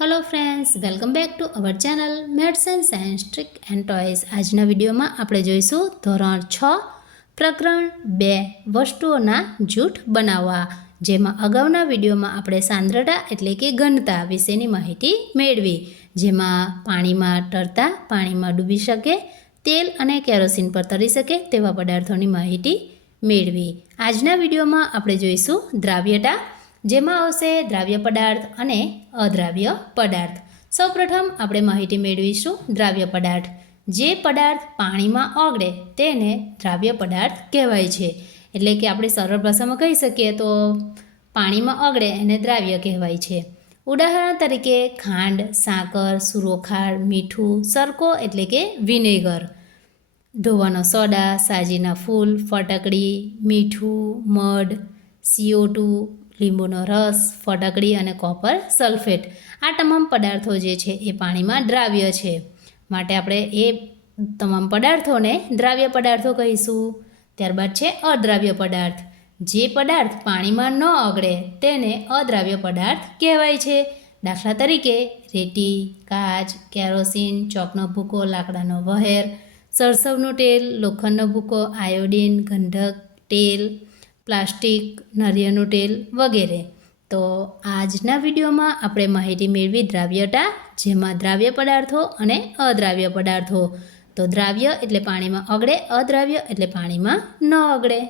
Hello friends, welcome back to our channel maths and science trick and toys. આજના વિડીયોમાં આપણે જોઈશું ધોરણ 6 પ્રકરણ 2 વસ્તુઓના જૂથ બનાવવા, જેમાં અગાઉના વિડીયોમાં આપણે સાંદ્રતા એટલે કે ઘનતા વિશેની માહિતી મેળવી, જેમાં પાણીમાં તરતા, પાણીમાં ડૂબી શકે, તેલ અને કેરોસીન પર તરી શકે તેવા પદાર્થોની માહિતી મેળવી। આજના વિડીયોમાં આપણે જોઈશું દ્રાવ્યતા, જેમાં આવશે દ્રાવ્ય પદાર્થ અને અદ્રાવ્ય પદાર્થ। સૌપ્રથમ આપણે માહિતી મેળવીશું દ્રાવ્ય પદાર્થ। જે પદાર્થ પાણીમાં ઓગળે તેને દ્રાવ્ય પદાર્થ કહેવાય છે। એટલે કે આપણે સરળ ભાષામાં કહી શકીએ તો પાણીમાં ઓગળે એને દ્રાવ્ય કહેવાય છે। ઉદાહરણ તરીકે ખાંડ, સાકર, સુરોખાર, મીઠું, સરકો એટલે કે વિનેગર, ધોવાનો સોડા, સાજીના ફૂલ, ફટકડી, મીઠું, મધ, CO2, લીંબુનો રસ, ફટકડી અને કોપર સલ્ફેટ, આ તમામ પદાર્થો જે છે એ પાણીમાં દ્રાવ્ય છે, માટે આપણે એ તમામ પદાર્થોને દ્રાવ્ય પદાર્થો કહીશું। ત્યારબાદ છે અદ્રાવ્ય પદાર્થ। જે પદાર્થ પાણીમાં ન ઓગળે તેને અદ્રાવ્ય પદાર્થ કહેવાય છે। દાખલા તરીકે રેતી, કાચ, કેરોસીન, ચોકનો ભૂકો, લાકડાનો વહેર, સરસવનું તેલ, લોખંડનો ભૂકો, આયોડીન, ગંધક, તેલ, પ્લાસ્ટિક, નારિયેળનું તેલ વગેરે। તો આજના વિડીયોમાં આપણે માહિતી મેળવી દ્રાવ્યતા, જેમાં દ્રાવ્ય પદાર્થો અને અદ્રાવ્ય પદાર્થો। તો દ્રાવ્ય એટલે પાણીમાં ઓગળે, અદ્રાવ્ય એટલે પાણીમાં ન ઓગળે।